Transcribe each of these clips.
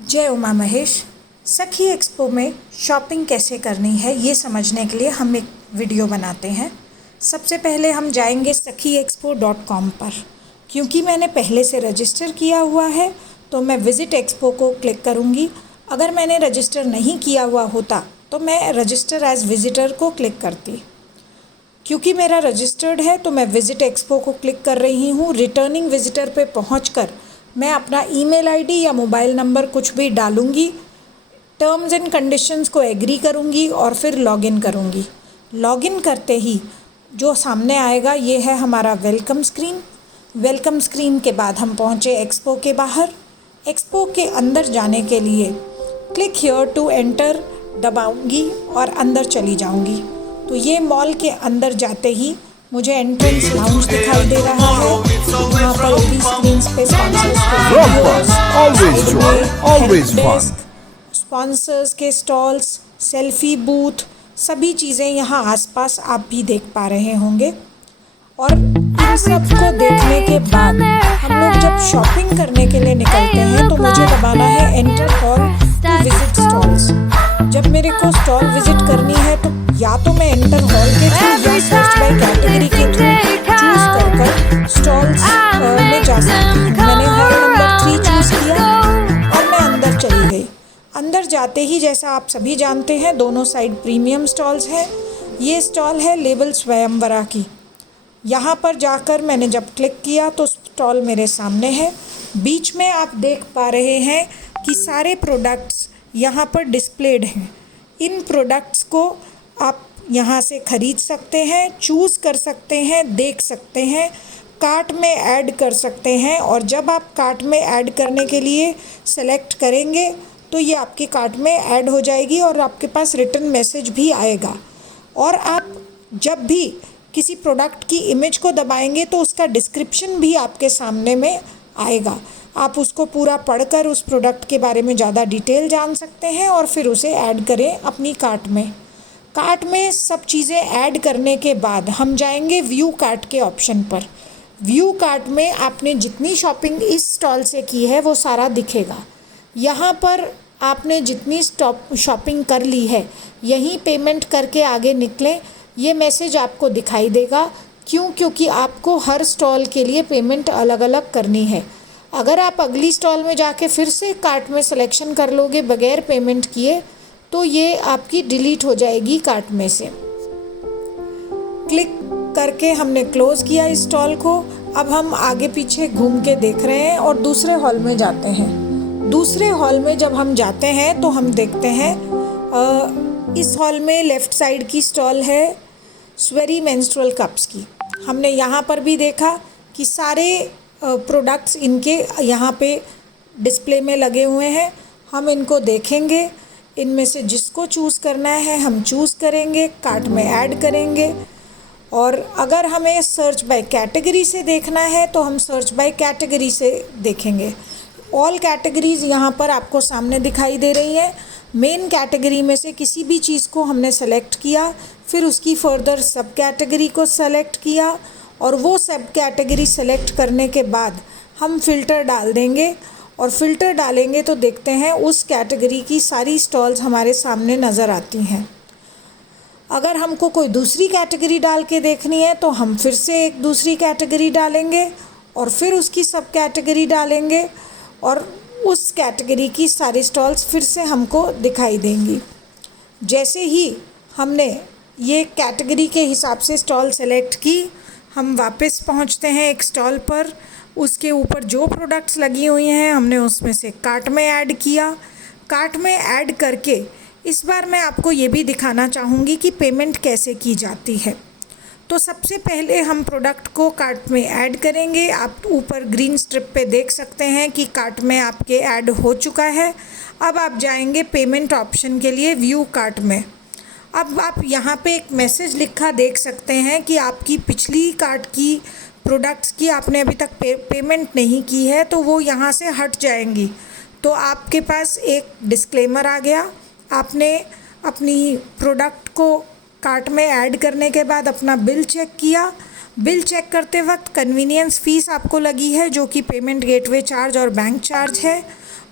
जय उमा महेश। सखी एक्सपो में शॉपिंग कैसे करनी है ये समझने के लिए हम एक वीडियो बनाते हैं। सबसे पहले हम जाएंगे sakhiexpo.com पर। क्योंकि मैंने पहले से रजिस्टर किया हुआ है तो मैं विज़िट एक्सपो को क्लिक करूँगी। अगर मैंने रजिस्टर नहीं किया हुआ होता तो मैं रजिस्टर एज विज़िटर को क्लिक करती। क्योंकि मेरा रजिस्टर्ड है तो मैं विज़िट एक्सपो को क्लिक कर रही हूँ। रिटर्निंग विज़िटर पे पहुँचकर मैं अपना ईमेल आईडी या मोबाइल नंबर कुछ भी डालूँगी, टर्म्स एंड कंडीशंस को एग्री करूँगी और फिर लॉगिन करूँगी। लॉगिन करते ही जो सामने आएगा ये है हमारा वेलकम स्क्रीन। वेलकम स्क्रीन के बाद हम पहुँचे एक्सपो के बाहर। एक्सपो के अंदर जाने के लिए क्लिक हियर टू एंटर दबाऊँगी और अंदर चली जाऊँगी। तो ये मॉल के अंदर जाते ही मुझे एंट्रेंस लाउंज दिखाई दे रहा है। यहाँ पर भी स्क्रीन्स पे स्पॉन्सर्स के स्टॉल्स, सेल्फी बूथ, सभी चीज़ें यहाँ आसपास आप भी देख पा रहे होंगे। और इन सब को देखने के बाद हम लोग जब शॉपिंग करने के लिए निकलते हैं तो मुझे दबाना है enter hall to visit stalls. जब मेरे को स्टॉल विजिट करनी है तो या तो मैं एंटर हॉल के थ्रू या सर्च बाय कैटेगरी के थ्रू चूज़ कर स्टॉल्स में जा सकती हूँ। मैंने हॉल नंबर 3 चूज़ किया और मैं अंदर चली गई। अंदर जाते ही जैसा आप सभी जानते हैं दोनों साइड प्रीमियम स्टॉल्स हैं। ये स्टॉल है लेबल स्वयंवरा की। यहाँ पर जाकर मैंने जब क्लिक किया तो स्टॉल मेरे सामने है। बीच में आप देख पा रहे हैं कि सारे प्रोडक्ट्स यहाँ पर डिस्प्लेड हैं। इन प्रोडक्ट्स को आप यहाँ से ख़रीद सकते हैं, चूज़ कर सकते हैं, देख सकते हैं, कार्ट में ऐड कर सकते हैं। और जब आप कार्ट में ऐड करने के लिए सेलेक्ट करेंगे तो ये आपके कार्ट में ऐड हो जाएगी और आपके पास रिटर्न मैसेज भी आएगा। और आप जब भी किसी प्रोडक्ट की इमेज को दबाएंगे तो उसका डिस्क्रिप्शन भी आपके सामने में आएगा। आप उसको पूरा पढ़कर उस प्रोडक्ट के बारे में ज़्यादा डिटेल जान सकते हैं और फिर उसे ऐड करें अपनी कार्ट में। कार्ट में सब चीज़ें ऐड करने के बाद हम जाएंगे व्यू कार्ट के ऑप्शन पर। व्यू कार्ट में आपने जितनी शॉपिंग इस स्टॉल से की है वो सारा दिखेगा। यहाँ पर आपने जितनी शॉपिंग कर ली है यहीं पेमेंट करके आगे निकलें, ये मैसेज आपको दिखाई देगा। क्योंकि आपको हर स्टॉल के लिए पेमेंट अलग अलग करनी है। अगर आप अगली स्टॉल में जाके फिर से कार्ट में सिलेक्शन कर लोगे बगैर पेमेंट किए तो ये आपकी डिलीट हो जाएगी कार्ट में से। क्लिक करके हमने क्लोज़ किया इस स्टॉल को। अब हम आगे पीछे घूम के देख रहे हैं और दूसरे हॉल में जाते हैं। दूसरे हॉल में जब हम जाते हैं तो हम देखते हैं इस हॉल में लेफ़्ट साइड की स्टॉल है स्वेरी मेंस्ट्रुअल कप्स की। हमने यहाँ पर भी देखा कि सारे प्रोडक्ट्स इनके यहाँ पे डिस्प्ले में लगे हुए हैं। हम इनको देखेंगे, इनमें से जिसको चूज़ करना है हम चूज़ करेंगे, कार्ट में ऐड करेंगे। और अगर हमें सर्च बाय कैटेगरी से देखना है तो हम सर्च बाय कैटेगरी से देखेंगे। ऑल कैटेगरीज़ यहाँ पर आपको सामने दिखाई दे रही हैं। मेन कैटेगरी में से किसी भी चीज़ को हमने सेलेक्ट किया, फिर उसकी फर्दर सब कैटेगरी को सेलेक्ट किया और वो सब कैटेगरी सेलेक्ट करने के बाद हम फ़िल्टर डाल देंगे। और फ़िल्टर डालेंगे तो देखते हैं उस कैटेगरी की सारी स्टॉल्स हमारे सामने नज़र आती हैं। अगर हमको कोई दूसरी कैटेगरी डाल के देखनी है तो हम फिर से एक दूसरी कैटेगरी डालेंगे और फिर उसकी सब कैटेगरी डालेंगे और उस कैटेगरी की सारी स्टॉल्स फिर से हमको दिखाई देंगी। जैसे ही हमने ये कैटेगरी के हिसाब से स्टॉल सेलेक्ट की, हम वापस पहुंचते हैं एक स्टॉल पर। उसके ऊपर जो प्रोडक्ट्स लगी हुई हैं हमने उसमें से कार्ट में ऐड किया। कार्ट में ऐड करके इस बार मैं आपको ये भी दिखाना चाहूँगी कि पेमेंट कैसे की जाती है। तो सबसे पहले हम प्रोडक्ट को कार्ट में ऐड करेंगे। आप ऊपर ग्रीन स्ट्रिप पे देख सकते हैं कि कार्ट में आपके ऐड हो चुका है। अब आप जाएंगे पेमेंट ऑप्शन के लिए व्यू कार्ट में। अब आप यहाँ पे एक मैसेज लिखा देख सकते हैं कि आपकी पिछली कार्ट की प्रोडक्ट्स की आपने अभी तक पेमेंट नहीं की है तो वो यहाँ से हट जाएंगी। तो आपके पास एक डिस्क्लेमर आ गया। आपने अपनी प्रोडक्ट को कार्ट में ऐड करने के बाद अपना बिल चेक किया। बिल चेक करते वक्त कन्वीनियंस फ़ीस आपको लगी है जो कि पेमेंट गेटवे चार्ज और बैंक चार्ज है।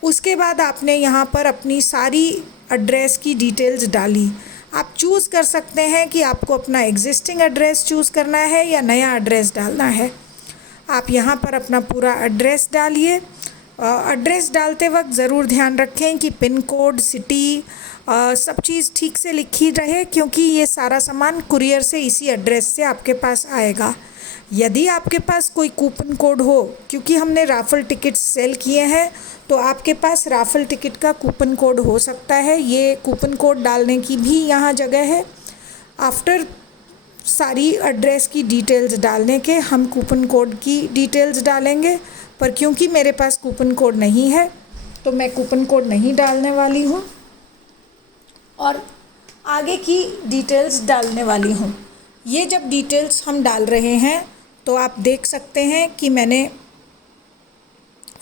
उसके बाद आपने यहाँ पर अपनी सारी एड्रेस की डिटेल्स डाली। आप चूज़ कर सकते हैं कि आपको अपना एग्जिस्टिंग एड्रेस चूज़ करना है या नया एड्रेस डालना है। आप यहाँ पर अपना पूरा एड्रेस डालिए। एड्रेस डालते वक्त ज़रूर ध्यान रखें कि पिन कोड, सिटी, सब चीज़ ठीक से लिखी रहे, क्योंकि ये सारा सामान कुरियर से इसी एड्रेस से आपके पास आएगा। यदि आपके पास कोई कूपन कोड हो, क्योंकि हमने राफ़ल टिकट सेल किए हैं, तो आपके पास राफ़ल टिकट का कूपन कोड हो सकता है। ये कूपन कोड डालने की भी यहाँ जगह है। आफ्टर सारी एड्रेस की डिटेल्स डालने के हम कूपन कोड की डिटेल्स डालेंगे, पर क्योंकि मेरे पास कूपन कोड नहीं है तो मैं कूपन कोड नहीं डालने वाली हूँ और आगे की डिटेल्स डालने वाली हूँ। ये जब डिटेल्स हम डाल रहे हैं तो आप देख सकते हैं कि मैंने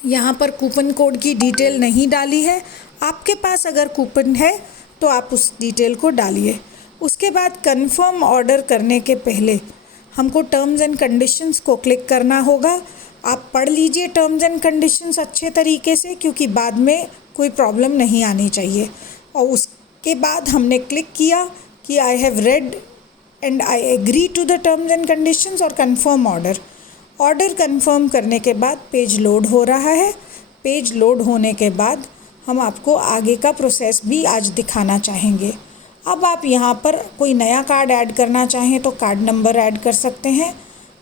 यहाँ पर कूपन कोड की डिटेल नहीं डाली है। आपके पास अगर कूपन है तो आप उस डिटेल को डालिए। उसके बाद कंफर्म ऑर्डर करने के पहले हमको टर्म्स एंड कंडीशंस को क्लिक करना होगा। आप पढ़ लीजिए टर्म्स एंड कंडीशंस अच्छे तरीके से, क्योंकि बाद में कोई प्रॉब्लम नहीं आनी चाहिए। और उसके बाद हमने क्लिक किया कि I have read and I agree to the terms and conditions और कंफर्म ऑर्डर। ऑर्डर कंफर्म करने के बाद पेज लोड हो रहा है। पेज लोड होने के बाद हम आपको आगे का प्रोसेस भी आज दिखाना चाहेंगे। अब आप यहाँ पर कोई नया कार्ड ऐड करना चाहें तो कार्ड नंबर ऐड कर सकते हैं।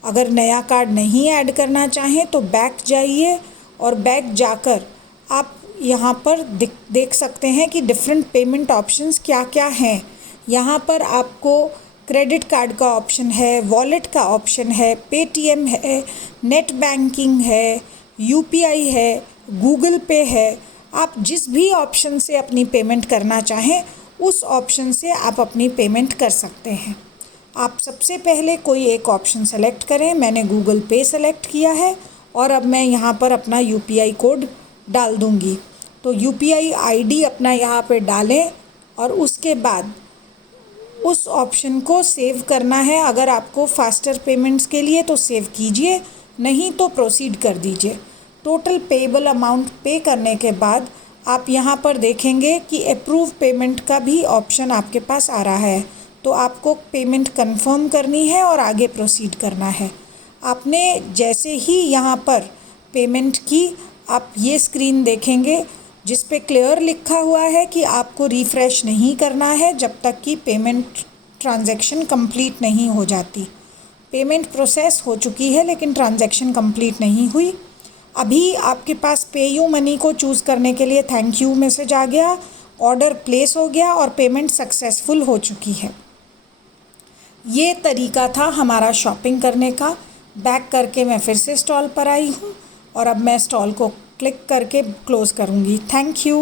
अगर नया कार्ड नहीं ऐड करना चाहें तो बैक जाइए और बैक जाकर आप यहाँ पर देख सकते हैं कि डिफरेंट पेमेंट ऑप्शंस क्या क्या हैं। यहाँ पर आपको क्रेडिट कार्ड का ऑप्शन है, वॉलेट का ऑप्शन है, पेटीएम है, नेट बैंकिंग है, यूपीआई है, गूगल पे है। आप जिस भी ऑप्शन से अपनी पेमेंट करना चाहें उस ऑप्शन से आप अपनी पेमेंट कर सकते हैं। आप सबसे पहले कोई एक ऑप्शन सेलेक्ट करें। मैंने गूगल पे सेलेक्ट किया है और अब मैं यहाँ पर अपना यूपीआई कोड डाल दूँगी। तो यूपीआई आईडी अपना यहाँ पे डालें और उसके बाद उस ऑप्शन को सेव करना है। अगर आपको फास्टर पेमेंट्स के लिए तो सेव कीजिए, नहीं तो प्रोसीड कर दीजिए। टोटल पेएबल अमाउंट पे करने के बाद आप यहाँ पर देखेंगे कि अप्रूव पेमेंट का भी ऑप्शन आपके पास आ रहा है। तो आपको पेमेंट कंफर्म करनी है और आगे प्रोसीड करना है। आपने जैसे ही यहाँ पर पेमेंट की, आप ये स्क्रीन देखेंगे जिस पे क्लियर लिखा हुआ है कि आपको रिफ़्रेश नहीं करना है जब तक कि पेमेंट ट्रांजैक्शन कंप्लीट नहीं हो जाती। पेमेंट प्रोसेस हो चुकी है लेकिन ट्रांजैक्शन कंप्लीट नहीं हुई। अभी आपके पास पेयू मनी को चूज़ करने के लिए थैंक यू मैसेज आ गया, ऑर्डर प्लेस हो गया और पेमेंट सक्सेसफुल हो चुकी है। ये तरीका था हमारा शॉपिंग करने का। बैक करके मैं फिर से स्टॉल पर आई हूँ और अब मैं स्टॉल को क्लिक करके क्लोज़ करूँगी। Thank you.